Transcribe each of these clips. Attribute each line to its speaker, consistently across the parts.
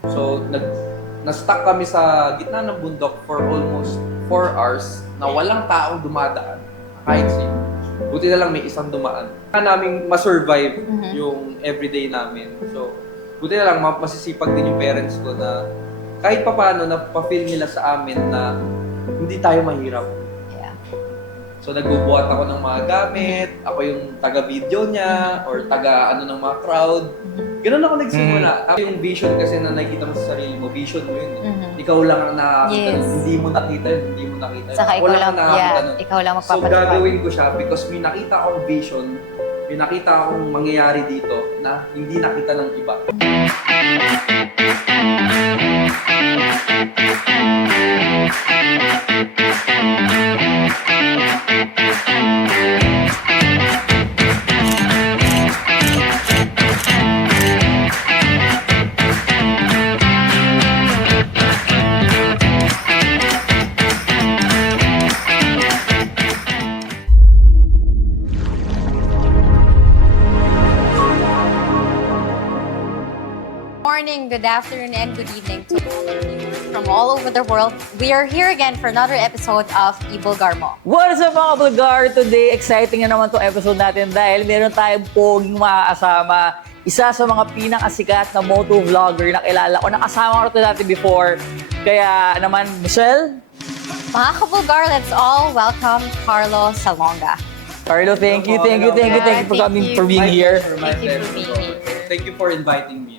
Speaker 1: So, na-stuck kami sa gitna ng bundok for almost 4 hours na walang taong dumadaan. Kahit sino. Buti na lang may isang dumaan. Kaya namin masurvive yung everyday namin. So, buti na lang masisipag din yung parents ko na kahit papaano na-feel nila sa amin na hindi tayo mahirap.
Speaker 2: Yeah.
Speaker 1: So, nagbubuhat ako ng mga gamit, ako yung taga-video niya, or taga-ano ng mga crowd. Ganun ako nagsimula. Yung vision kasi na nakikita mo sa sarili mo, vision mo yun. Ikaw lang ang nakakita.
Speaker 2: Yes.
Speaker 1: Hindi mo nakita yun, hindi mo nakita yun.
Speaker 2: Saka
Speaker 1: Ako
Speaker 2: ikaw lang,
Speaker 1: ang nakakita nun.
Speaker 2: ikaw lang
Speaker 1: So,
Speaker 2: magpapatupad.
Speaker 1: gagawin ko siya because may nakita akong vision, may nakita akong mangyayari dito na hindi nakita ng iba.
Speaker 2: Morning, good afternoon, and good evening to all our viewers from all over the world. We are here again for another episode of Ibulgarmo.
Speaker 3: What is up mga Bulgar? Today, exciting na naman itong episode natin dahil meron tayong poging makakasama. Isa sa mga pinakasikat na moto vlogger na kilala ko. Nakasama ko ito dati before. Kaya naman, Michelle?
Speaker 2: Mga kabulgar, let's all welcome Carlo Salonga.
Speaker 3: Carlo, thank you for coming, for being here.
Speaker 2: Thank you for being here.
Speaker 1: Thank you for inviting me.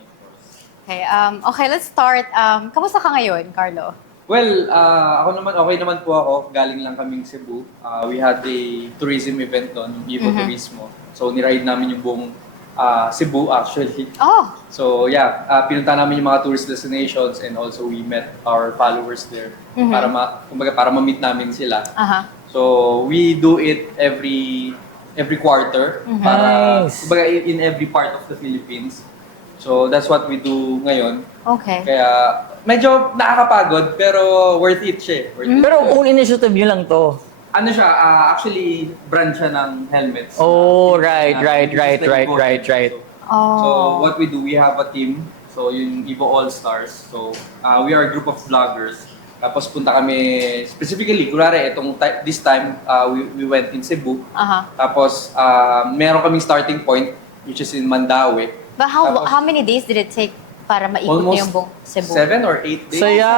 Speaker 2: Okay, let's start. Kamusta ka ngayon, Carlo?
Speaker 1: Well, ako naman, okay naman po ako. Galing lang kaming Cebu. We had a tourism event doon, yung Evo Turismo. So, niride namin yung buong Cebu actually.
Speaker 2: Oh,
Speaker 1: So, yeah, pinunta namin yung mga tourist destinations and also we met our followers there para kumbaga para ma-meet namin sila. So, we do it every quarter para
Speaker 3: Nice.
Speaker 1: kumbaga in every part of the Philippines. So, that's what we do ngayon.
Speaker 2: okay.
Speaker 1: Kaya medyo nakakapagod pero worth it siya. Worth it.
Speaker 3: Pero own initiative nyo lang to.
Speaker 1: Ano siya, actually brand siya ng helmets.
Speaker 3: Oh, right.
Speaker 1: Which is like Evo. So what we do, we have a team. So yung Evo All Stars. So we are a group of vloggers. Tapos punta kami specifically, kunwari this time we went in Cebu. Tapos meron kaming starting point which is in Mandaue.
Speaker 2: But
Speaker 1: Tapos,
Speaker 2: how many days did it take para maikot niyo
Speaker 1: almost
Speaker 2: yung buong Cebu?
Speaker 1: 7 or 8 days.
Speaker 3: Saya!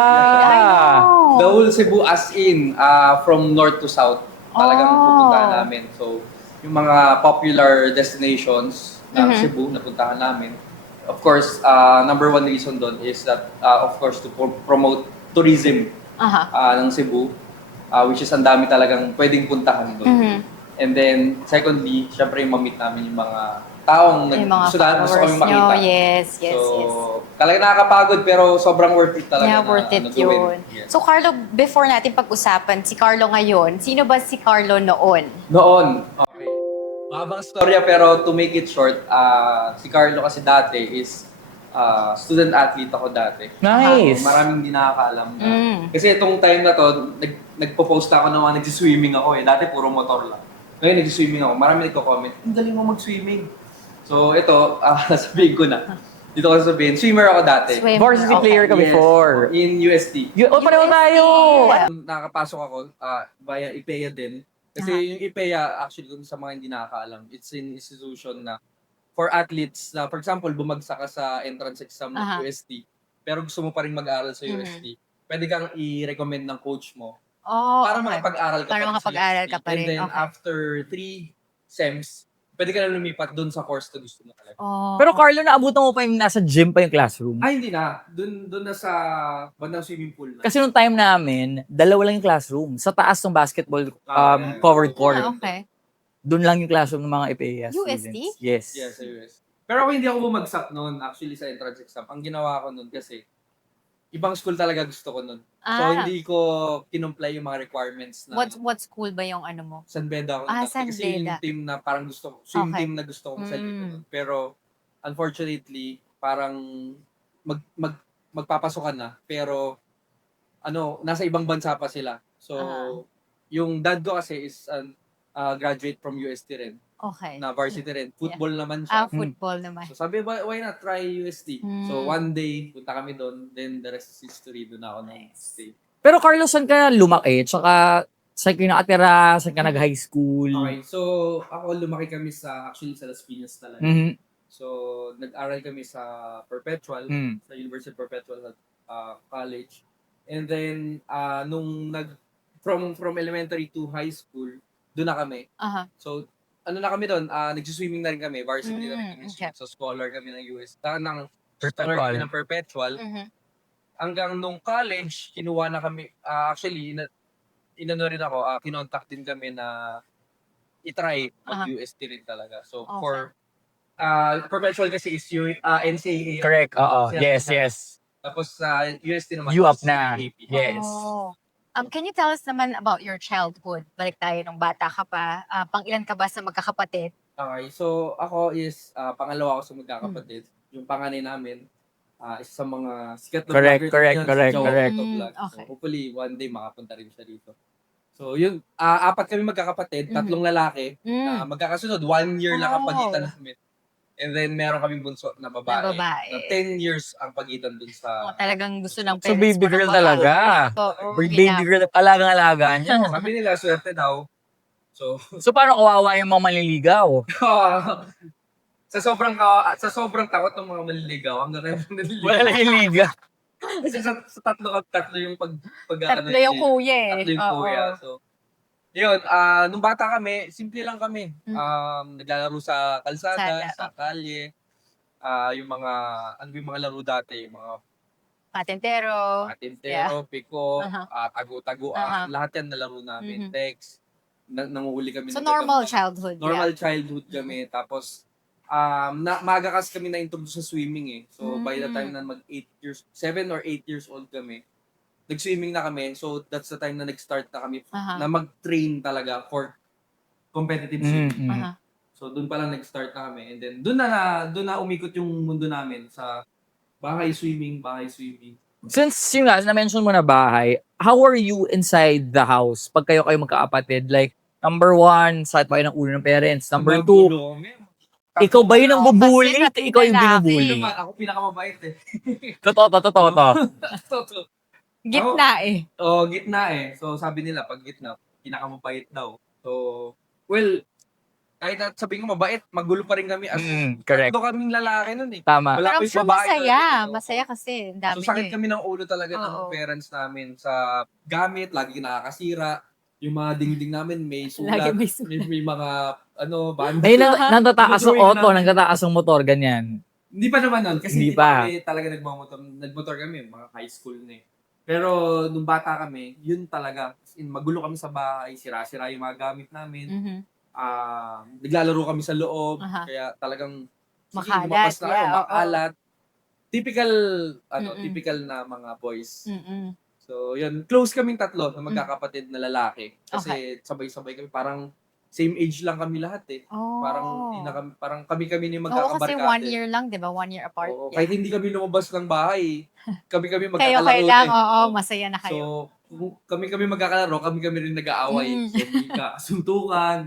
Speaker 2: Oh.
Speaker 1: The whole Cebu as in, from north to south, talagang pupuntahan namin. So, yung mga popular destinations ng Cebu, napuntahan namin. Of course, number one reason doon is that, of course, to promote tourism ng Cebu, which is ang dami talagang pwedeng puntahan doon. And then, secondly, syempre yung ma-meet namin yung mga taong
Speaker 2: Yung mga
Speaker 1: gusto kami
Speaker 2: followers
Speaker 1: makita.
Speaker 2: nyo. Yes.
Speaker 1: So, talagang nakakapagod pero sobrang worth it talaga.
Speaker 2: Yeah, worth it yun.
Speaker 1: Yes.
Speaker 2: So Carlo, before natin pag-usapan si Carlo ngayon, sino ba si Carlo noon?
Speaker 1: Noon, okay. Mahabang storya pero to make it short, si Carlo kasi dati is student athlete ako dati.
Speaker 3: Nice.
Speaker 1: So, maraming hindi nakakaalam na. Kasi itong time na to, nagpo-post ako na nagsiswimming ako eh. Dati puro motor lang. Ngayon nagsiswimming ako. Marami nagko-comment, ang galing mo mag-swimming. So ito, sabihin ko na. Dito ko sabihin, swimmer ako dati.
Speaker 3: Varsity player ka before.
Speaker 1: In UST.
Speaker 3: Pareho tayo!
Speaker 1: Nung nakapasok ako via IPEA din. Kasi yung IPEA, actually, kung sa mga hindi nakakaalam, it's an institution na for athletes na, for example, bumagsak ka sa entrance exam ng UST, pero gusto mo pa rin mag-aral sa UST, pwede kang i-recommend ng coach mo para makapag-aral ka
Speaker 2: Para makapag-aral ka pa rin.
Speaker 1: And then, after 3 sems, pwede ka na lumipat dun sa course na gusto mo talaga.
Speaker 3: Pero Carlo, naabutan mo pa yung nasa gym pa yung classroom?
Speaker 1: Ay, hindi na. Dun na sa bandang swimming pool na.
Speaker 3: Kasi nung time namin, dalawa lang yung classroom. Sa taas ng basketball covered court.
Speaker 2: Okay.
Speaker 3: Doon lang yung classroom ng mga EPEA
Speaker 2: UST?
Speaker 3: students. Yes.
Speaker 1: Yes, sa US. Pero ako hindi ako bumagsak noon actually sa entrance exam. Ang ginawa ko noon kasi ibang school talaga gusto ko noon. So hindi ko kinumply yung mga requirements na
Speaker 2: What school ba yung ano mo?
Speaker 1: San Beda ako.
Speaker 2: San
Speaker 1: Kasi yun
Speaker 2: Beda.
Speaker 1: yung team na parang gusto ko, swim team na gusto kong salito noon. Pero unfortunately, parang magpapasok ka na pero nasa ibang bansa pa sila. So yung dad ko kasi is graduate from UST rin.
Speaker 2: Okay.
Speaker 1: na varsity rin. Football naman siya.
Speaker 2: Football naman.
Speaker 1: So sabi, why not try UST? So
Speaker 2: Mm.
Speaker 1: one day, punta kami doon. Then the rest is history. Doon ako stay.
Speaker 3: Pero Carlos, saan ka lumaki? Tsaka, saan ka nakatira? Saan ka nag-high school?
Speaker 1: Okay, so ako lumaki kami actually sa Las Piñas talaga.
Speaker 3: Mhm.
Speaker 1: So nag-aral kami sa Perpetual,
Speaker 3: Mm.
Speaker 1: sa University of Perpetual College. And then from elementary to high school, doon na kami.
Speaker 2: Aha.
Speaker 1: So ano na kami doon, nagsiswimming na rin kami, varsity na rin kami.
Speaker 2: Okay.
Speaker 1: So scholar kami ng scholar
Speaker 3: Perpetual.
Speaker 1: kami ng Perpetual.
Speaker 2: Mhm.
Speaker 1: Hanggang nung college, kinuha na kami, actually, inano rin ako, kinontak din kami na itry mag-UST rin talaga. So,
Speaker 2: Okay.
Speaker 1: for Perpetual kasi is NCAA.
Speaker 3: Correct, oo.
Speaker 1: Siya
Speaker 3: Yes,
Speaker 1: na.
Speaker 3: yes.
Speaker 1: Tapos sa UST naman.
Speaker 3: You up
Speaker 1: is
Speaker 3: na.
Speaker 1: AP.
Speaker 3: Yes.
Speaker 2: Oh. Can you tell us naman about your childhood? Balik tayo nung bata ka pa. Pang-ilan ka ba sa magkakapatid?
Speaker 1: Okay, so ako is pangalawa ako sa magkakapatid. Yung panganay namin, isa sa mga sikat na
Speaker 3: Correct,
Speaker 1: vlogger
Speaker 3: correct,
Speaker 1: ngayon,
Speaker 3: correct,
Speaker 1: si Joe
Speaker 3: correct.
Speaker 1: Autovlog.
Speaker 2: Okay.
Speaker 1: So hopefully one day makapunta rin siya dito. So yun, apat kami magkakapatid, tatlong lalaki, na magkakasunod, 1 year lang ang pagitan namin. And then meron kaming bunso na babae. Na 10 years ang pagitan dun sa...
Speaker 2: Talagang gusto ng
Speaker 3: So,
Speaker 2: parents
Speaker 3: baby
Speaker 2: mo na
Speaker 3: girl
Speaker 2: mag-
Speaker 3: talaga.
Speaker 2: Oo,
Speaker 3: Baby girl, alagang-alaga niyo.
Speaker 1: Sabi nila, swerte daw. So,
Speaker 3: So, paano kawawa yung mga manliligaw?
Speaker 1: sa sobrang takot ng mga manliligaw, hanggang ngayon manliligaw.
Speaker 3: Wala naliligaw.
Speaker 1: Kasi sa tatlo yung
Speaker 2: Tatlo yung kuya eh.
Speaker 1: Tatlo yung
Speaker 2: Oo.
Speaker 1: kuya. So, yun, nung bata kami, simple lang kami. Naglalaro sa kalsada, sa kalye. Yung mga, ano yung mga laro dati? Yung mga
Speaker 2: Patintero.
Speaker 1: patintero, piko,
Speaker 2: Aha.
Speaker 1: tagu-tagu, lahat yan nalaro namin. Text, nanguhuli kami.
Speaker 2: So,
Speaker 1: ng
Speaker 2: normal
Speaker 1: gagamba.
Speaker 2: childhood.
Speaker 1: Normal childhood kami. Tapos, maaga kasi kami na-intro sa swimming eh. So, by the time na 7 or 8 years old kami, nag-swimming na kami. So, that's the time na nag-start na kami na mag-train talaga for competitive swimming.
Speaker 2: Aha.
Speaker 1: So, doon pa lang nag-start na kami. And then, doon na umikot yung mundo namin sa bahay swimming.
Speaker 3: Since yung na-mention mo na bahay, how are you inside the house pag kayo magkakapatid? Like, number 1, sakit pa kayo ng ulo ng parents. Number 2, ikaw ba yun ang bubuli?
Speaker 2: Kasi
Speaker 3: Ikaw yung
Speaker 2: lalaki.
Speaker 3: binubuli.
Speaker 1: Ako pinakamabait eh.
Speaker 3: Totoo.
Speaker 1: Totoo.
Speaker 2: Gitna eh.
Speaker 1: Gitna eh. So, sabi nila, pag gitna, pinakamabait daw. So, well, kahit na sabihin ko mabait, magulo pa rin kami.
Speaker 3: Correct.
Speaker 1: Tatlo kaming lalaki nun eh.
Speaker 3: Tama.
Speaker 1: Wala
Speaker 2: Pero
Speaker 1: pa
Speaker 2: I'm
Speaker 1: yung
Speaker 2: sure
Speaker 1: babae
Speaker 2: masaya.
Speaker 1: talaga.
Speaker 2: Masaya kasi. Ang dami
Speaker 1: So, sakit
Speaker 2: nyo eh.
Speaker 1: kami ng ulo talaga ng
Speaker 2: Oo.
Speaker 1: parents namin sa gamit, lagi nakakasira. Yung mga dingding namin may
Speaker 2: Lagi
Speaker 1: sulat,
Speaker 2: may sulat.
Speaker 1: may mga band.
Speaker 3: May nagtataas ng
Speaker 1: Drawing
Speaker 3: auto,
Speaker 1: namin.
Speaker 3: nagtataas ng motor, ganyan.
Speaker 1: Hindi pa naman nun, kasi
Speaker 3: Hindi
Speaker 1: hindi pa
Speaker 3: pa.
Speaker 1: kami talaga nagmotor kami, mga high school na eh. Pero nung bata kami, yun talaga, magulo kami sa bahay, sira-sira yung mga gamit namin. Naglalaro kami sa loob, kaya talagang
Speaker 2: Makalat,
Speaker 1: lumabas na
Speaker 2: yeah, oo.
Speaker 1: makalat. Typical,
Speaker 2: Mm-mm.
Speaker 1: typical na mga boys.
Speaker 2: Mm-mm.
Speaker 1: So, yun, close kaming tatlo na magkakapatid na lalaki. Kasi sabay-sabay kami, parang same age lang kami lahat eh.
Speaker 2: Oh.
Speaker 1: Parang kami ni
Speaker 2: Oo,
Speaker 1: magkakabarkada.
Speaker 2: kasi 1 year lang, di ba? 1 year apart.
Speaker 1: Oo,
Speaker 2: Yeah.
Speaker 1: kahit hindi kami lumabas ng bahay, kami
Speaker 2: Kayo
Speaker 1: magkakalaro
Speaker 2: lang,
Speaker 1: eh.
Speaker 2: oo, masaya na kayo.
Speaker 1: So, kami magkakalaro, kami rin nag-aaway. So, suntukan,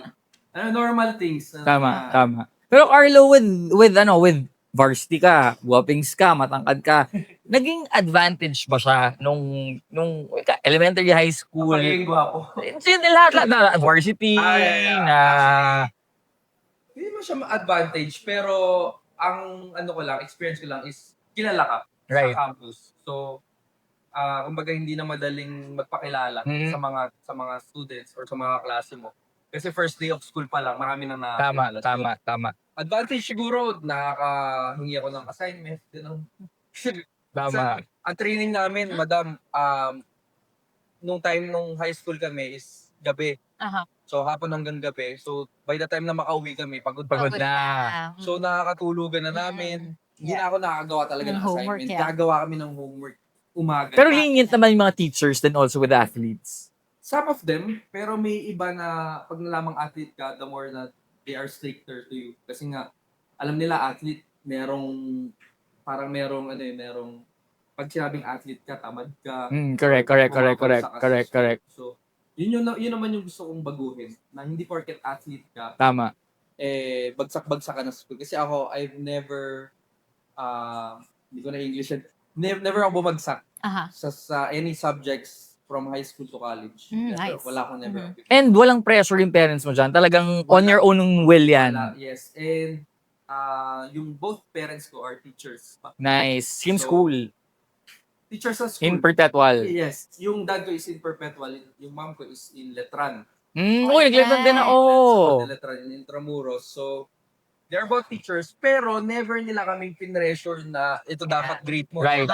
Speaker 1: normal things.
Speaker 3: Tama. Pero Carlo, with varsity ka, guwapings ka, matangkad ka, naging advantage ba siya nung elementary, high school?
Speaker 1: Pagiging gwapo.
Speaker 3: Hindi lahat na varsity,
Speaker 1: Yeah.
Speaker 3: na...
Speaker 1: Hindi mo siya ma-advantage, pero ang experience ko lang is kilala ka
Speaker 3: Right.
Speaker 1: sa campus. So, kumbaga hindi na madaling magpakilala sa mga students or sa mga klase mo. Kasi first day of school pa lang, marami na nakakilala.
Speaker 3: Tama.
Speaker 1: Advantage siguro, nakakahingi ako ng assignment.
Speaker 3: Tama.
Speaker 1: Ang training namin, madam, nung high school kami is gabi.
Speaker 2: Aha.
Speaker 1: So, hapon hanggang gabi. So, by the time na makauwi kami, pagod
Speaker 3: na.
Speaker 1: So, nakakatulugan na namin. Hindi na ako nakagawa talaga ng
Speaker 2: Homework,
Speaker 1: assignment.
Speaker 2: yeah.
Speaker 1: Gagawa kami ng homework umaga.
Speaker 3: Pero lenient naman yung mga teachers then also with athletes.
Speaker 1: Some of them, pero may iba na pag nalamang athlete ka, the more na they are stricter to you. Kasi nga, alam nila athlete, merong pag sinabing athlete ka, tamad ka.
Speaker 3: Correct.
Speaker 1: So, yun naman yung gusto kong baguhin. Na hindi porket athlete ka,
Speaker 3: Tama.
Speaker 1: bagsak-bagsak ka ng school. Kasi ako, I've never, hindi ko na English yan. Never ako bumagsak
Speaker 2: Aha.
Speaker 1: sa any subjects from high school to college.
Speaker 2: Nice.
Speaker 1: Wala akong never.
Speaker 3: And walang pressure yung parents mo dyan. Talagang on your own will yan.
Speaker 1: Wala, yes. And yung both parents ko are teachers.
Speaker 3: Nice. Same
Speaker 1: So,
Speaker 3: school.
Speaker 1: Teachers sa school.
Speaker 3: In perpetual.
Speaker 1: Yes. Yung dad ko is in Perpetual. Yung mom ko is in Letran.
Speaker 3: Uy, nag-Letran din ako.
Speaker 1: Letran in Intramuros. So, they're both teachers, pero never nila kaming pinressure na ito dapat grade mo.
Speaker 3: Right.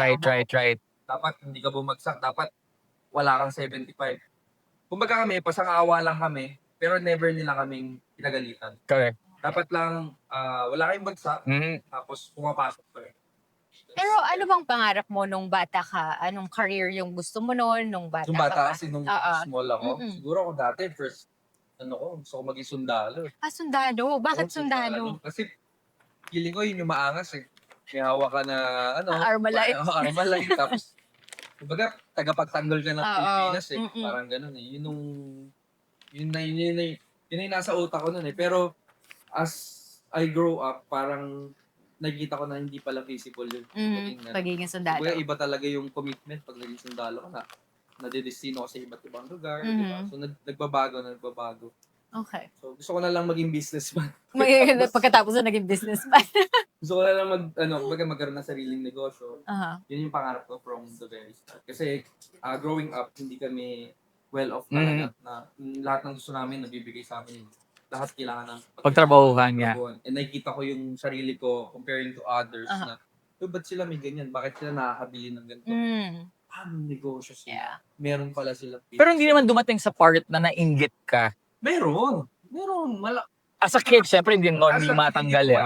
Speaker 1: Dapat hindi ka bumagsak. Dapat wala kang 75. Kumbaga kami, pasang-awa lang kami, pero never nila kaming pinagalitan.
Speaker 3: Correct.
Speaker 1: Dapat lang, wala kayong bagsak, tapos pumapasok ka.
Speaker 2: Pero ano bang pangarap mo nung bata ka? Anong career yung gusto mo noon nung bata
Speaker 1: Nung
Speaker 2: ka
Speaker 1: bata
Speaker 2: pa?
Speaker 1: kasi nung
Speaker 2: Oo.
Speaker 1: small ako, siguro ako dati, first, gusto ko maging sundalo.
Speaker 2: Sundalo? Bakit
Speaker 1: Oo,
Speaker 2: sundalo?
Speaker 1: Kasi, feeling ko yun yung maangas eh. May hawak ka na,
Speaker 2: Armalite.
Speaker 1: Armalite. Tapos, kumbaga, tagapagtanggol ka ng
Speaker 2: Oo.
Speaker 1: Pilipinas eh. Parang ganun eh. Yun na yung nasa utak ko nun eh. Pero, as I grow up, parang, nakikita ko na hindi pala feasible yun.
Speaker 2: Pagiging sundalo.
Speaker 1: Kumbaga, iba talaga yung commitment pag naging sundalo ka na. Nadedestino ka sa iba't ibang lugar, di ba? So, nagbabago.
Speaker 2: Okay.
Speaker 1: So, gusto ko na lang maging businessman.
Speaker 2: Pagkatapos na naging businessman.
Speaker 1: Gusto ko na lang magkaroon ng sariling negosyo. Yun yung pangarap ko from the very start. Kasi, growing up, hindi kami well off talaga. Na lahat ng gusto namin, nabibigay sa amin. Lahat kailangan ng
Speaker 3: Pagtrabahuhan niya.
Speaker 1: And nakikita ko yung sarili ko comparing to others na, ba't sila may ganyan? Bakit sila nakakabili ng ganito? Paano negosyo sila?
Speaker 2: Yeah.
Speaker 1: Meron pala sila.
Speaker 3: Pero hindi naman dumating sa part na nainggit ka.
Speaker 1: Meron.
Speaker 3: As a kid, syempre hindi matanggal eh.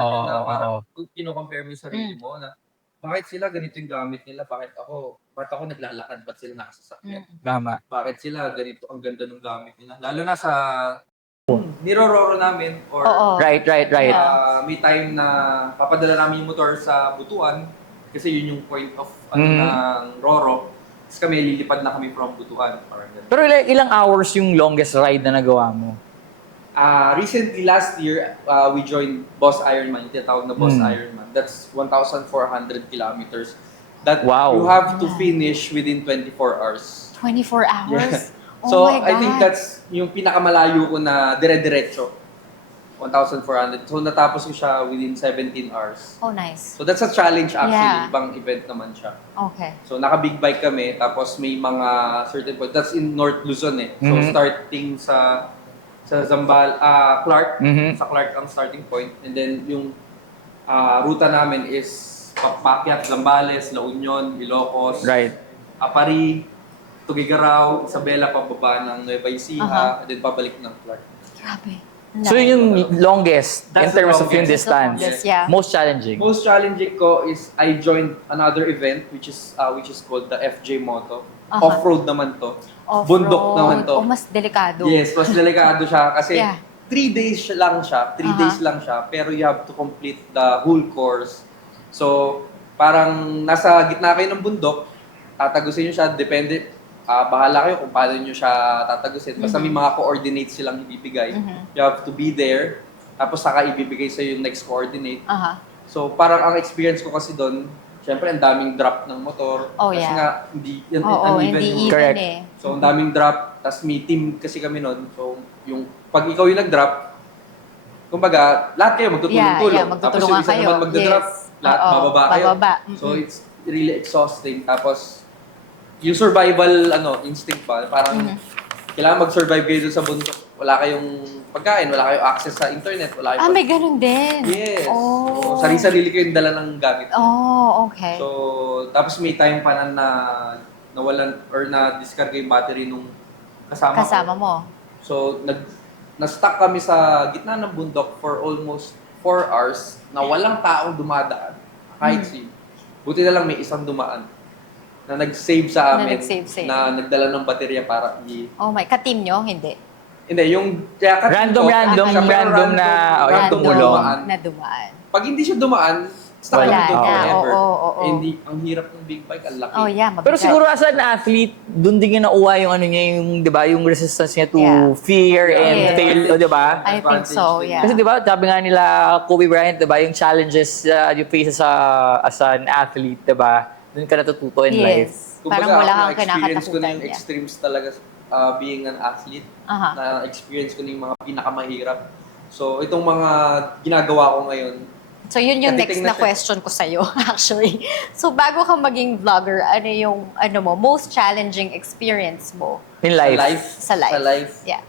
Speaker 1: Oo. Kung kino-compare mo yung sarili mo na, bakit sila ganito yung gamit nila? Ba't ako naglalakad? Ba't sila nakasasakyan?
Speaker 3: Tama.
Speaker 1: Bakit sila ganito ang ganda ng gamit nila? Lalo na sa nirororo namin or
Speaker 3: Right.
Speaker 1: may time na papadala namin yung motor sa Butuan kasi yun yung point of ng Roro. Tapos kami lilipad na kami from Butuan. Parang ganun.
Speaker 3: Pero ilang hours yung longest ride na nagawa mo?
Speaker 1: Recently, last year, we joined Boss Ironman, yung tinatawag na Boss Ironman. That's 1,400 kilometers that you have to finish within 24 hours.
Speaker 2: 24 hours?
Speaker 1: Yeah.
Speaker 2: Oh
Speaker 1: So,
Speaker 2: my God.
Speaker 1: I think that's yung pinakamalayo ko na dire-diretso. 1,400. So, natapos ko siya within 17 hours.
Speaker 2: Oh, nice.
Speaker 1: So, that's a challenge actually.
Speaker 2: Yeah.
Speaker 1: Ibang event naman siya.
Speaker 2: Okay.
Speaker 1: So, naka-big bike kami. Tapos, may mga certain point. That's in North Luzon eh. So, starting sa Clark. Sa Clark ang starting point. And then, yung ruta namin is Papakyat, Zambales, La Union, Ilocos, Apari, Tugigaraw, Isabela, pababa ng Nueva Ecija, and then pabalik ng Clark.
Speaker 2: Grabe.
Speaker 3: So yun yung longest in
Speaker 1: That's the
Speaker 3: terms of yung
Speaker 1: longest.
Speaker 3: distance.
Speaker 2: Yes, yeah.
Speaker 3: Most challenging.
Speaker 1: Most challenging ko is I joined another event which is called the FJ Moto. Off-road naman to. Bundok naman to.
Speaker 2: Mas delikado.
Speaker 1: Yes, mas delikado siya kasi
Speaker 2: Yeah.
Speaker 1: 3 days lang siya. 3 days lang siya, pero you have to complete the whole course. So, parang nasa gitna kayo ng bundok, tatagusin nyo siya, depende, bahala kayo kung paano nyo siya tatagusin. Basta may mga coordinates silang ibibigay. You have to be there, tapos saka ibibigay sa yung next coordinate. So, parang ang experience ko kasi doon, syempre ang daming drop ng motor. Kasi nga, hindi uneven yung
Speaker 3: Correct.
Speaker 1: So, ang daming drop, tas may team kasi kami noon. So, yung pag ikaw yung nag-drop, kumbaga, lahat kayo magtutulong-tulong. Tapos yung isa naman magda-drop, lahat bababa kayo. So, it's really exhausting. Tapos, yung survival instinct pa, parang kailangan mag-survive kayo dun sa bundok. Wala kayong pagkain, wala kayong access sa internet, wala kayong
Speaker 2: may ganun din.
Speaker 1: Yes.
Speaker 2: Oh.
Speaker 1: So, sarili-sarili kayong dala ng gamit.
Speaker 2: Oh, okay.
Speaker 1: So, tapos may time pa na nawalan or na-discard yung battery nung kasama ko.
Speaker 2: mo.
Speaker 1: So, na-stuck kami sa gitna ng bundok for almost 4 hours na walang taong dumadaan. Kahit buti na lang may isang dumaan na nag-save sa amin na nagdala ng baterya para
Speaker 2: Oh my, ka-team nyo? Hindi.
Speaker 1: Hindi, yung
Speaker 3: Random na
Speaker 1: tumulong.
Speaker 2: Na dumaan.
Speaker 1: Pag hindi siya dumaan, stuck
Speaker 2: Wala
Speaker 1: kami doon
Speaker 2: na.
Speaker 1: forever.
Speaker 2: Oo.
Speaker 1: Eh, hindi, ang hirap ng big bike, ang laki.
Speaker 2: Oh, yeah, mabigat.
Speaker 3: Pero siguro as an athlete, doon din niya nauwa yung ano niya, yung, di ba, yung resistance niya to
Speaker 2: Yeah.
Speaker 3: fear and
Speaker 2: Yes.
Speaker 3: fail, di ba?
Speaker 2: I think so, yeah.
Speaker 3: Kasi di ba, sabi nga nila, Kobe Bryant, di ba, yung challenges you face as an athlete, di ba, doon ka natututo in life.
Speaker 2: Yes.
Speaker 1: Kumbaga,
Speaker 2: Parang wala
Speaker 1: ako,
Speaker 2: kang
Speaker 1: na-experience ko na
Speaker 2: kinakatakutan
Speaker 1: yung
Speaker 2: niya.
Speaker 1: extremes talaga being an athlete.
Speaker 2: Aha.
Speaker 1: Na-experience ko na yung mga pinakamahirap. So, itong mga ginagawa ko ngayon,
Speaker 2: So, yun yung next
Speaker 1: Katiting
Speaker 2: na
Speaker 1: na siya.
Speaker 2: question ko sa'yo, actually. So, bago ka maging vlogger, ano yung, most challenging experience mo
Speaker 3: In life.
Speaker 2: sa life?
Speaker 1: Sa life.
Speaker 2: Yeah.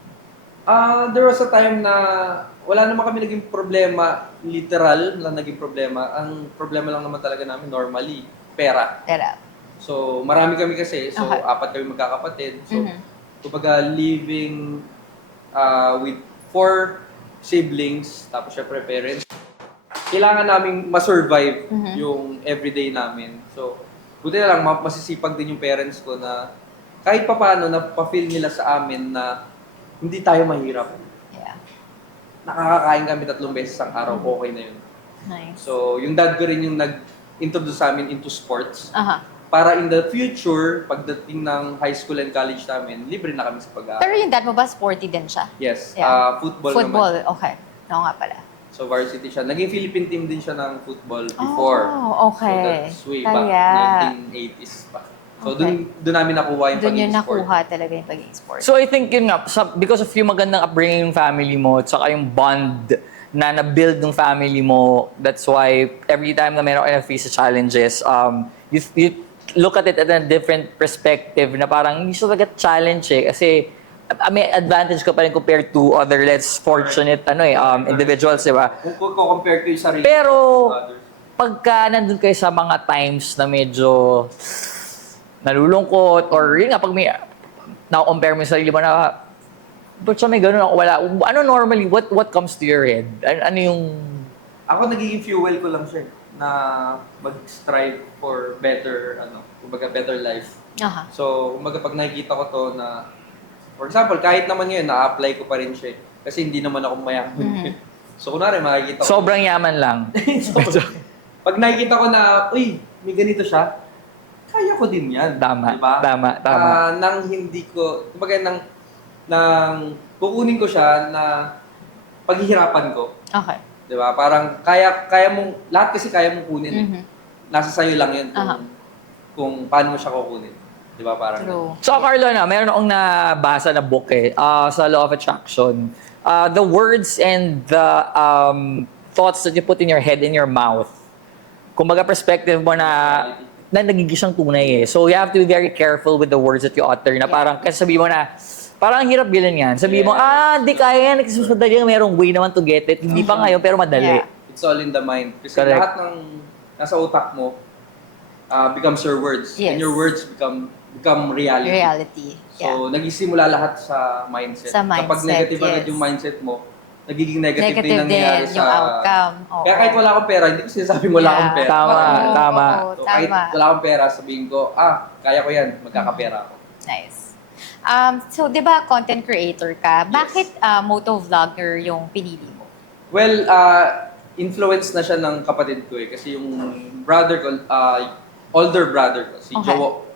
Speaker 1: There was a time na wala naman kami naging problema, literal na naging problema. Ang problema lang naman talaga namin normally, pera.
Speaker 2: Tera.
Speaker 1: So, marami kami kasi. So,
Speaker 2: Okay.
Speaker 1: 4 kami magkakapatid. So,
Speaker 2: Mhm.
Speaker 1: kumbaga, living with 4 siblings, tapos syempre parents, kailangan naming ma-survive
Speaker 2: Mhm.
Speaker 1: yung everyday namin. So, buti na lang, masisipag din yung parents ko na kahit papaano, na-feel nila sa amin na hindi tayo mahirap.
Speaker 2: Yeah.
Speaker 1: Nakakakain kami 3 beses ang araw, okay na yun.
Speaker 2: Nice.
Speaker 1: So, yung dad ko rin yung nag-introduce sa amin into sports.
Speaker 2: Aha.
Speaker 1: Para in the future, pagdating ng high school and college namin, libre na kami sa pag-aaral.
Speaker 2: Pero yung dad mo ba, sporty din siya?
Speaker 1: Yes,
Speaker 2: Yeah.
Speaker 1: football
Speaker 2: Football,
Speaker 1: naman.
Speaker 2: okay. Oo nga pala.
Speaker 1: So, varsity siya. Naging Philippine team din siya ng football before.
Speaker 2: Oh, okay.
Speaker 1: So, that's way back,
Speaker 2: Kaya,
Speaker 1: 1980s pa. So,
Speaker 2: Okay.
Speaker 1: doon namin nakuha yung
Speaker 2: doon yun
Speaker 1: pagiging sport.
Speaker 2: nakuha talaga yung pagiging sport.
Speaker 3: So I think yun nga, because of yung magandang upbringing ng family mo, tsaka yung bond na na-build ng family mo, that's why every time na meron kayo na face challenges, you look at it at a different perspective na parang hindi siya talaga challenge eh. Kasi may advantage ka pa rin compared to other less fortunate individuals, di ba?
Speaker 1: Kung compare ko yung sarili
Speaker 3: Pero,
Speaker 1: ko sa others.
Speaker 3: pagka nandun kayo sa mga times na medyo nalulungkot or yun nga, pag may na-compare mo yung sarili mo na ba't siya may ganun ako wala? Ano normally, what comes to your head? Ano yung...
Speaker 1: Ako nagiging fuel ko lang siya eh, na mag-strive for better, kumbaga better life.
Speaker 2: Aha.
Speaker 1: So, kumbaga pag nakikita ko to na, for example, kahit naman ngayon, na-apply ko pa rin siya eh. Kasi hindi naman ako mayaman. So, kunwari, makikita ko.
Speaker 3: Sobrang yaman lang.
Speaker 1: Pag nakikita ko na, uy, may ganito siya, kaya ko din yan.
Speaker 3: Tama,
Speaker 1: diba?
Speaker 3: tama.
Speaker 1: Nang hindi ko, kumbaga nang kukunin ko siya na paghihirapan ko.
Speaker 2: Okay.
Speaker 1: Diba? Parang kaya mong, lahat kasi kaya mong kunin. Eh.
Speaker 2: Mhm.
Speaker 1: Nasa sayo lang yun
Speaker 2: Aha.
Speaker 1: kung paano mo siya kukunin. Diba? Parang,
Speaker 2: True.
Speaker 3: So, Carlo, meron akong nabasa na book sa Law of Attraction. The words and the thoughts that you put in your head and your mouth, kumbaga perspective mo na nagiging siyang tunay eh. So, you have to be very careful with the words that you utter na parang, kasi sabihin mo na, parang ang hirap bilhin yan. Sabihin mo, di kaya yan, nagsusunod yan, merong way naman to get it. Hindi pa ngayon, pero madali.
Speaker 2: Yeah.
Speaker 1: it's all in the mind. Kasi
Speaker 3: Correct.
Speaker 1: lahat ng nasa utak mo becomes your words.
Speaker 2: Yes.
Speaker 1: And your words become reality.
Speaker 2: Reality. Yeah.
Speaker 1: So, nagsisimula lahat sa mindset.
Speaker 2: Sa
Speaker 1: Kapag
Speaker 2: mindset,
Speaker 1: negative agad
Speaker 2: yes.
Speaker 1: yung mindset mo, nagiging negative,
Speaker 2: Negative
Speaker 1: din nangyayari
Speaker 2: din
Speaker 1: sa...
Speaker 2: yung outcome. Oo.
Speaker 1: Kaya kahit wala akong pera, hindi ko sinasabing wala
Speaker 2: Yeah.
Speaker 1: akong pera.
Speaker 3: Tama,
Speaker 2: Oo,
Speaker 3: tama.
Speaker 2: oo,
Speaker 1: So, kahit
Speaker 2: tama.
Speaker 1: wala akong pera, sabihin ko, kaya ko yan, magkakapera ako.
Speaker 2: Nice. So, di ba content creator ka? Bakit motovlogger yung pinili mo?
Speaker 1: Well, influence na siya ng kapatid ko eh. Kasi yung brother ko, older brother ko, si
Speaker 2: Okay.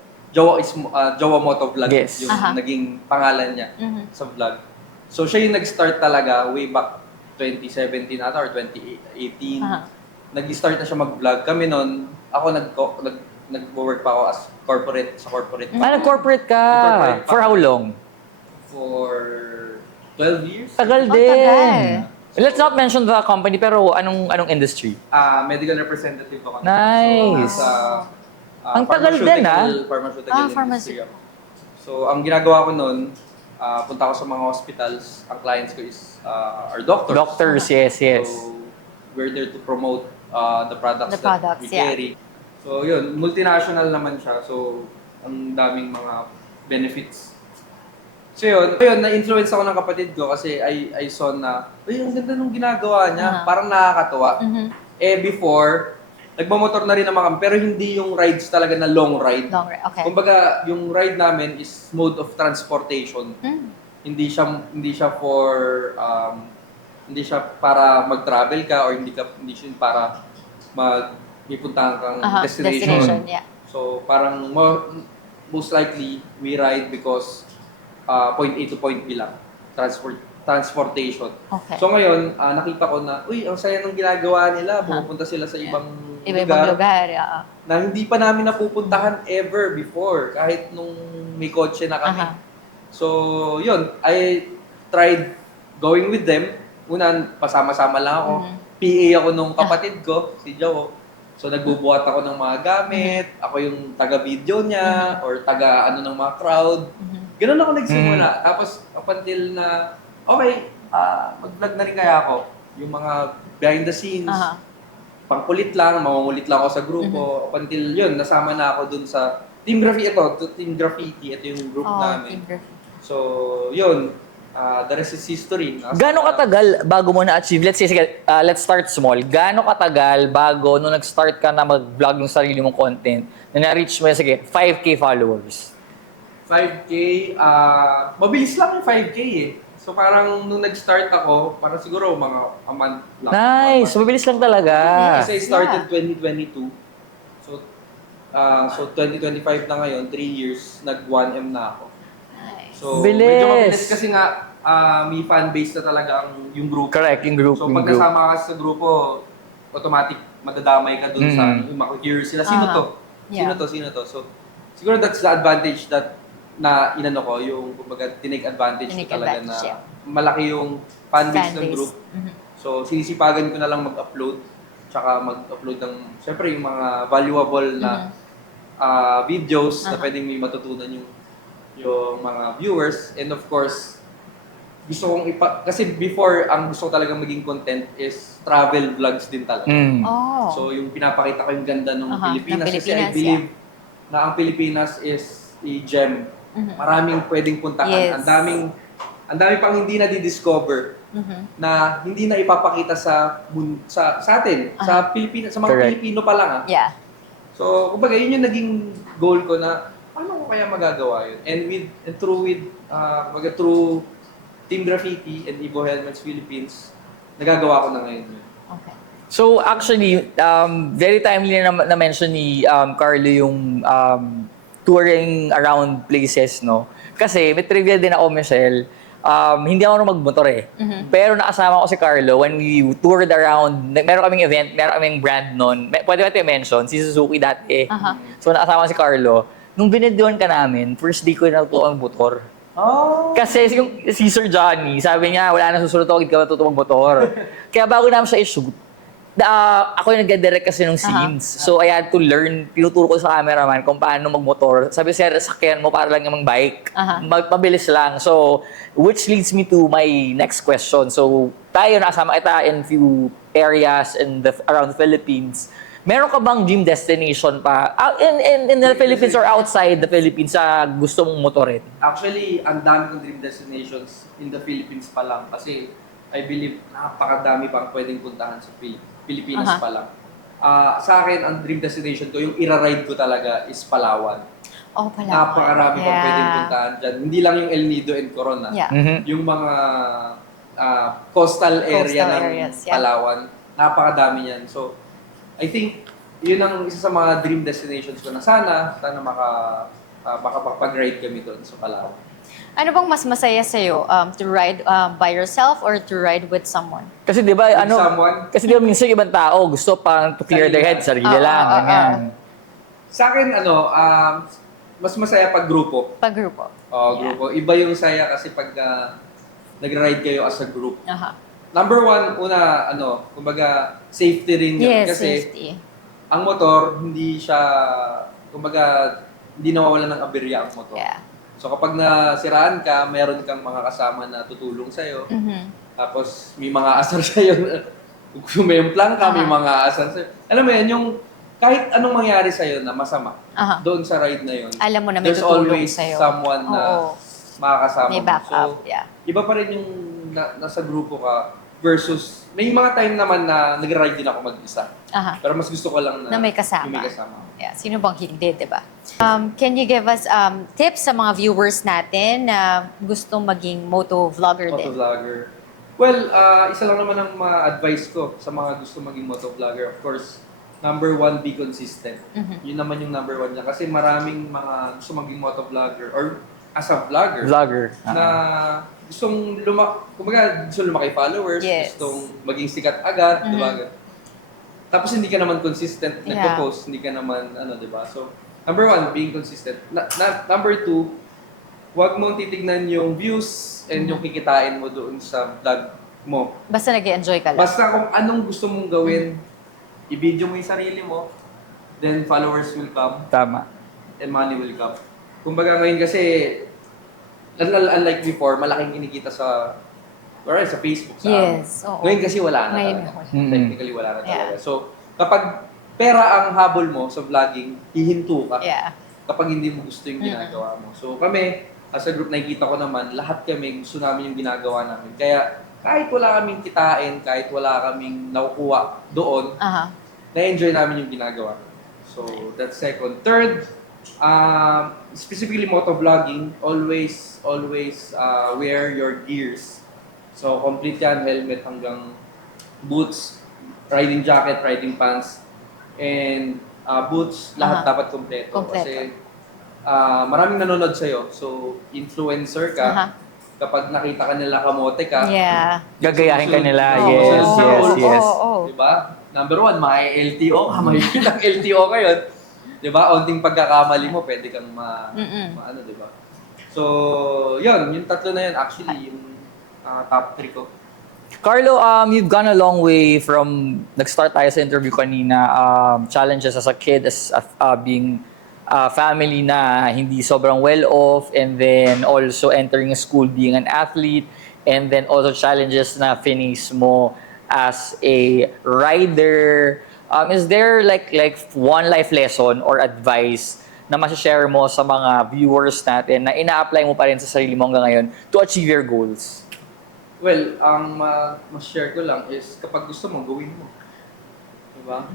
Speaker 1: Jowa Motovlog,
Speaker 3: Yes.
Speaker 1: yung
Speaker 2: Aha.
Speaker 1: naging pangalan niya
Speaker 2: Mhm.
Speaker 1: sa vlog. So siya yung nag-start talaga way back 2017 ata or 2018.
Speaker 2: Aha.
Speaker 1: Nag-start na siya mag-vlog. Kami noon, ako nag-work pa ako as sa corporate
Speaker 3: Nag-corporate ka.
Speaker 1: Nag-corporate pa.
Speaker 3: For how long?
Speaker 1: for 12 years.
Speaker 3: Tagal
Speaker 2: Oh,
Speaker 3: din.
Speaker 2: tagal.
Speaker 3: Let's not mention the company, pero anong industry?
Speaker 1: Medical representative ako.
Speaker 3: Nice.
Speaker 1: So,
Speaker 3: Ang tagal din,
Speaker 1: Pharmaceutical industry
Speaker 2: pharmaceutical.
Speaker 1: ako. So, ang ginagawa ko noon, punta ako sa mga hospitals. Ang clients ko is are doctors.
Speaker 3: Doctors, yes.
Speaker 1: So, we're there to promote the products
Speaker 2: The
Speaker 1: that
Speaker 2: products,
Speaker 1: we
Speaker 2: yeah.
Speaker 1: carry. So, yun. Multinational naman siya. So, ang daming mga benefits. So, yun. Na-influence ako ng kapatid ko kasi I saw na, uy, ang ganda nung ginagawa niya. Parang nakakatuwa.
Speaker 2: Mhm.
Speaker 1: Before, nagmamotor na rin naman kami, pero hindi yung rides talaga na long ride.
Speaker 2: Long ride. Okay.
Speaker 1: Kumbaga, yung ride namin is mode of transportation.
Speaker 2: Mm.
Speaker 1: Hindi siya for hindi siya para mag-travel ka or hindi siya para may puntahan kang
Speaker 2: Destination, yeah.
Speaker 1: So parang most likely we ride because point A to point B lang. Transportation.
Speaker 2: Okay.
Speaker 1: So ngayon, nakita ko na, uy, ang saya ng ginagawa nila. Pumupunta sila sa ibang
Speaker 2: Iba-ibang lugar, yeah.
Speaker 1: na hindi pa namin napupuntahan ever before, kahit nung may kotse na kami. So, yun, I tried going with them. Una, pasama-sama lang ako. PA ako nung kapatid ko, si Joe. So, nagbubuhat ako ng mga gamit. Ako yung taga-video niya or taga-ano ng mga crowd. Ganun ako nagsimula. Tapos, up until na, okay, mag-vlog na rin kaya ako. Yung mga behind the scenes. Pangkulit lang, mangungulit lang ako sa grupo. Up until yun, nasama na ako dun sa Team Graffiti. Team Graffiti. Ito yung group namin.
Speaker 2: Team Graffiti.
Speaker 1: So, yun. The rest is history.
Speaker 3: Gaano katagal bago mo na-achieve? Let's say, sige, let's start small. Gaano katagal bago nung nag-start ka na mag-vlog ng sarili mong content na na-reach mo yung, sige, 5K followers?
Speaker 1: 5K, mabilis lang yung 5K eh. So parang nung nag-start ako, parang siguro mga a month lang.
Speaker 3: Nice! Mabilis lang talaga.
Speaker 1: Kasi I started 2022. So 2025 na ngayon, 3 years, nag-1M na ako. So
Speaker 3: Bilis.
Speaker 1: medyo mabilis kasi nga may fan base na talaga yung grupo.
Speaker 3: Correct, yung group.
Speaker 1: So pag nasama ka sa grupo, automatic madadamay ka dun sa yung makikurious sila. Sino to?
Speaker 2: Yeah.
Speaker 1: Sino to? So siguro that's the advantage that na inano ko, yung kumbaga tinake advantage ko talaga na malaki yung fan base ng group. So sinisipagan ko na lang mag-upload, tsaka mag-upload ng syempre yung mga valuable na videos na pwedeng may matutunan yung mga viewers. And of course, gusto kong kasi before ang gusto ko talaga maging content is travel vlogs din talaga. So yung pinapakita ko yung ganda ng Pilipinas, kasi I believe na ang Pilipinas is a gem. Maraming pwedeng puntahan.
Speaker 2: Yes.
Speaker 1: Ang dami pang hindi na di-discover na hindi na ipapakita sa atin, sa Pilipinas, sa mga Pilipino pa lang.
Speaker 2: Yeah.
Speaker 1: So, kumbaga yun yung naging goal ko na paano ko kaya magagawa yun? And through Team Graffiti and Evo Helmets Philippines, nagagawa ko na ngayon yun.
Speaker 2: Okay.
Speaker 3: So actually, very timely na mention ni Carlo yung touring around places, no? Kasi may trivia din ako, Michelle. Hindi ako magmotor eh. Pero nakasama ko si Carlo when we toured around. Meron kaming event, meron kaming brand nun. Pwede ba ito i-mention? Si Suzuki dati. So nakasama ko si Carlo. Nung binidyoan ka namin, first day ko na natuto ang motor. Kasi si Sir Johnny, sabi niya, wala na susunod ako, hindi ka matuto mag-motor. Kaya bago namin siya i-shoot, ako yung nag-direct kasi ng scenes. So I had to learn, tinuturo ko sa cameraman kung paano mag-motor. Sabi, sir, sakyan mo para lang yung bike. Mabilis lang. So, which leads me to my next question. So, tayo nakasama kita in few areas around the Philippines. Meron ka bang dream destination pa in the Philippines or outside the Philippines sa gusto mong motorin?
Speaker 1: Actually, ang dami kong dream destinations in the Philippines pa lang. Kasi I believe napakadami pang pwedeng puntahan sa Pilipinas pa lang. Sa akin, ang dream destination ko, yung ira-ride ko talaga is Palawan.
Speaker 2: Oh, Palawan.
Speaker 1: Napakarami pang pwedeng puntahan dyan. Hindi lang yung El Nido and Corona. Yung mga coastal area ng Palawan, napakadami yan. So, I think, yun ang isa sa mga dream destinations ko na sana makapag-ride kami doon sa Palawan.
Speaker 2: Ano bang mas masaya sa'yo? To ride by yourself or to ride with someone?
Speaker 3: Kasi di ba,
Speaker 1: someone?
Speaker 3: kasi di ba minsan ibang tao gusto pang to clear their head, sarili lang, ganyan.
Speaker 1: Sa akin, mas masaya pag grupo.
Speaker 2: Pag grupo?
Speaker 1: Grupo. Iba yung saya kasi pag nag-ride kayo as a group. Number one, kumbaga, safety rin yun.
Speaker 2: Yes,
Speaker 1: kasi
Speaker 2: safety.
Speaker 1: Ang motor, hindi siya, kumbaga, hindi nawawalan ng aberya ang motor.
Speaker 2: Yeah.
Speaker 1: So kapag nasiraan ka, meron kang mga kasama na tutulong sa'yo. Tapos may mga asar sa'yo. Kung may plangka, may mga asar sa'yo. Alam mo yan, yung kahit anong mangyari sa'yo na masama, doon sa ride na yun,
Speaker 2: alam mo na may
Speaker 1: there's
Speaker 2: tutulong
Speaker 1: always
Speaker 2: sa'yo.
Speaker 1: someone na makakasama
Speaker 2: may backup,
Speaker 1: mo. So, iba pa rin yung nasa grupo ka versus, may mga time naman na nag-ride din ako mag-isa. Pero mas gusto ko lang na
Speaker 2: may kasama.
Speaker 1: May kasama.
Speaker 2: Yeah. Sino bang hindi, di ba? Can you give us tips sa mga viewers natin na gustong maging motovlogger din?
Speaker 1: Motovlogger. Well, isa lang naman ang ma-advise ko sa mga gusto maging motovlogger. Of course, number one, be consistent. Yun naman yung number one niya. Kasi maraming mga gusto maging motovlogger or as a vlogger na gustong lumaki followers,
Speaker 2: Yes.
Speaker 1: gustong maging sikat agad, di ba? Tapos hindi ka naman consistent nagpo-post, hindi ka naman di ba? So, number one, being consistent. Number two, huwag mong titignan yung views and yung kikitain mo doon sa vlog mo.
Speaker 2: Basta nag-enjoy ka lang.
Speaker 1: Basta kung anong gusto mong gawin, i-video mo yung sarili mo, then followers will come
Speaker 3: Tama.
Speaker 1: and money will come. Kumbaga ngayon kasi, unlike before, malaking kinikita sa Facebook. Sa
Speaker 2: Yes, oo.
Speaker 1: Ngayon kasi wala na
Speaker 2: Ngayon
Speaker 1: talaga.
Speaker 3: wala.
Speaker 1: Technically wala na talaga.
Speaker 2: Yeah.
Speaker 1: So, kapag pera ang habol mo sa vlogging, hihinto ka.
Speaker 2: Yeah.
Speaker 1: Kapag hindi mo gusto yung ginagawa mo. So kami, as a group, nakikita ko naman, lahat kami gusto namin yung ginagawa namin. Kaya kahit wala kaming kitain, kahit wala kaming nakukuha doon, na-enjoy namin yung ginagawa. So that's second. Third, specifically motovlogging, always wear your gears. So complete yan, helmet hanggang boots, riding jacket, riding pants, and boots, lahat dapat kompleto. Kasi maraming nanonood sa'yo. So, influencer ka. Kapag nakita ka nila kamote ka,
Speaker 3: Gagayahin ka nila.
Speaker 1: Oo,
Speaker 3: Yes.
Speaker 2: Oo.
Speaker 1: Diba? Number one, LTO ka. May bilang LTO ka yun. Diba? Onting pagkakamali mo, pwede kang diba? So, yun. Yung tatlo na yun, actually, yung top 3 ko.
Speaker 3: Carlo, you've gone a long way from, nag-start tayo sa interview kanina, challenges as a kid, as being a family na hindi sobrang well-off, and then also entering a school, being an athlete, and then also challenges na finish mo as a rider. Is there like one life lesson or advice na masashare mo sa mga viewers natin na ina-apply mo pa rin sa sarili mo hanggang ngayon to achieve your goals?
Speaker 1: Well, ang mas-share ko lang is kapag gusto mo, gawin mo. Diba?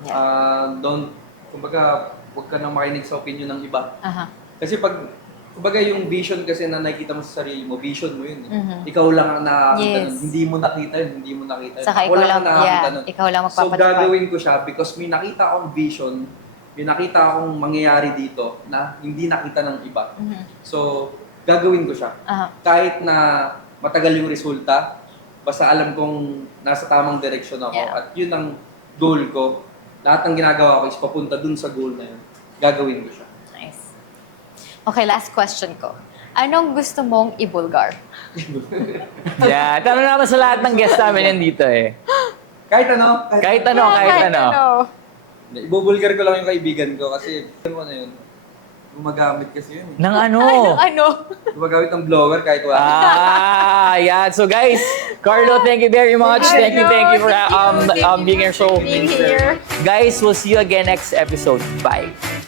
Speaker 1: Kumbaga, huwag ka nang makinig sa opinion ng iba. Kasi kumbaga yung vision kasi na nakikita mo sa sarili mo, vision mo yun. Ikaw lang ang nakakita nun. Hindi mo nakita yun, hindi mo nakita yun.
Speaker 2: Saka ikaw lang, ikaw lang
Speaker 1: So
Speaker 2: magpapatupad.
Speaker 1: gagawin ko siya because may nakita akong vision, may nakita akong mangyayari dito na hindi nakita ng iba. So, gagawin ko siya. Kahit na matagal yung resulta, basta alam kong nasa tamang direksyon ako at yun ang goal ko. Lahat ng ginagawa ko is papunta dun sa goal na yun. Gagawin ko siya.
Speaker 2: Nice. Okay, last question ko. Anong gusto mong ibulgar?
Speaker 3: Yeah, tanong naman sa lahat ng guests namin yan dito eh.
Speaker 1: Kahit ano.
Speaker 3: Kahit ano.
Speaker 1: Ibubulgar ko lang yung kaibigan ko kasi ano na yun. Gumagamit kasi yun.
Speaker 3: Nang ano?
Speaker 1: Gumagamit ng blower kahit wala.
Speaker 3: Yeah. So guys, Carlo, thank you very much. Thank you for being here. So,
Speaker 2: being here.
Speaker 3: guys, we'll see you again next episode. Bye.